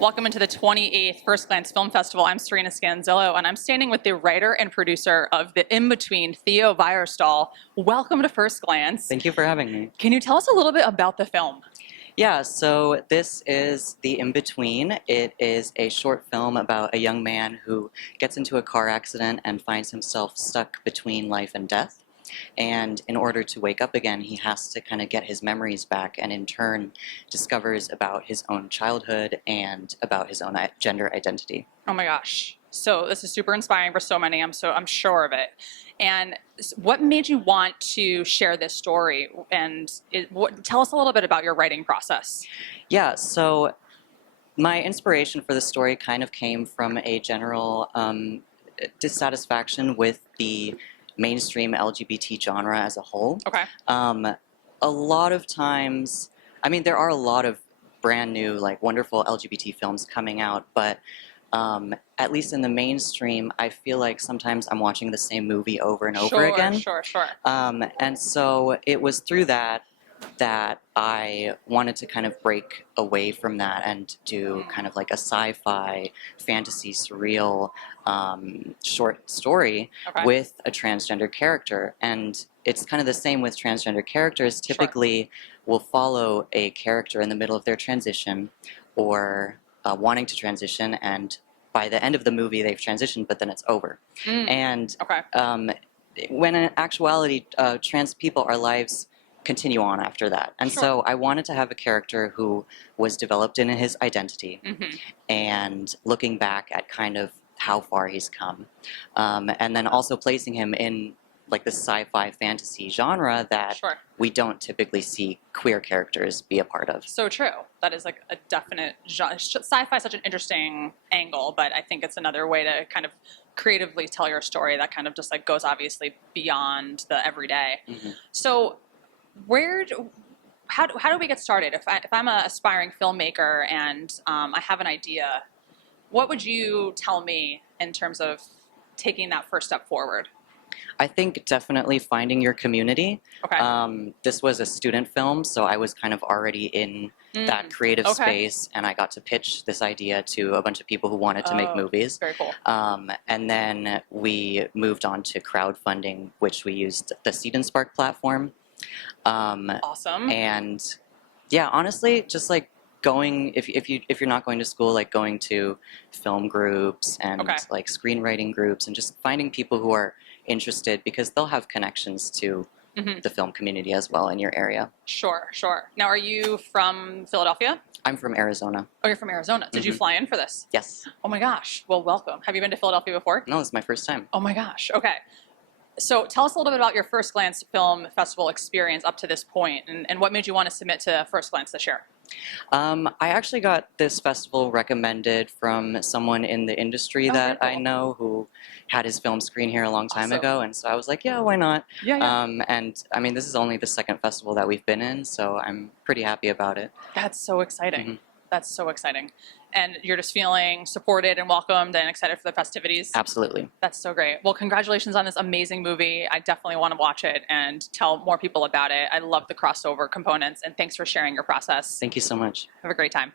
Welcome into the 28th First Glance Film Festival. I'm Serena Scanzillo, and I'm standing with the writer and producer of the Inbetween, Theo Weirstall. Welcome to First Glance. Thank you for having me. Can you tell us a little bit about the film? Yeah, so this is The In-Between. It is a short film about a young man who gets into a car accident and finds himself stuck between life and death. And in order to wake up again, he has to kind of get his memories back, and in turn discovers about his own childhood and about his own gender identity. Oh my gosh. So this is super inspiring for so many. I'm sure of it. And what made you want to share this story? And tell us a little bit about your writing process. Yeah, so my inspiration for the story kind of came from a general dissatisfaction with the mainstream LGBT genre as a whole. Okay. A lot of times, I mean, there are a lot of brand new, like, wonderful LGBT films coming out, but at least in the mainstream, I feel like sometimes I'm watching the same movie over and over again. Sure. And so it was through that I wanted to kind of break away from that and do kind of like a sci-fi, fantasy, surreal short story with a transgender character. And it's kind of the same with transgender characters. Typically, we'll follow a character in the middle of their transition or wanting to transition, and by the end of the movie, they've transitioned, but then it's over. And when in actuality, trans people, our lives continue on after that. And so I wanted to have a character who was developed in his identity and looking back at kind of how far he's come. And then also placing him in like the sci-fi fantasy genre that we don't typically see queer characters be a part of. So true. That is like a definite genre. Sci-fi is such an interesting angle, but I think it's another way to kind of creatively tell your story that kind of just like goes obviously beyond the everyday. So how do we get started? If I'm an aspiring filmmaker and I have an idea, what would you tell me in terms of taking that first step forward? I think definitely finding your community. This was a student film, so I was kind of already in that creative space, and I got to pitch this idea to a bunch of people who wanted to make movies. Very cool. And then we moved on to crowdfunding, which we used the Seed and Spark platform. Awesome. And yeah, honestly, just like going, if you're not going to school, like going to film groups and like screenwriting groups and just finding people who are interested, because they'll have connections to the film community as well in your area. Sure. Now, are you from Philadelphia? I'm from Arizona. Oh, you're from Arizona. Did you fly in for this? Yes. Oh my gosh. Well, welcome. Have you been to Philadelphia before? No, this is my first time. Oh my gosh. Okay. So tell us a little bit about your First Glance Film Festival experience up to this point, and what made you want to submit to First Glance this year? I actually got this festival recommended from someone in the industry that I know who had his film screen here a long time ago, and so I was like, yeah, why not? And I mean, this is only the second festival that we've been in, so I'm pretty happy about it. That's so exciting. That's so exciting. And you're just feeling supported and welcomed and excited for the festivities? Absolutely. That's so great. Well, congratulations on this amazing movie. I definitely want to watch it and tell more people about it. I love the crossover components, and thanks for sharing your process. Thank you so much. Have a great time.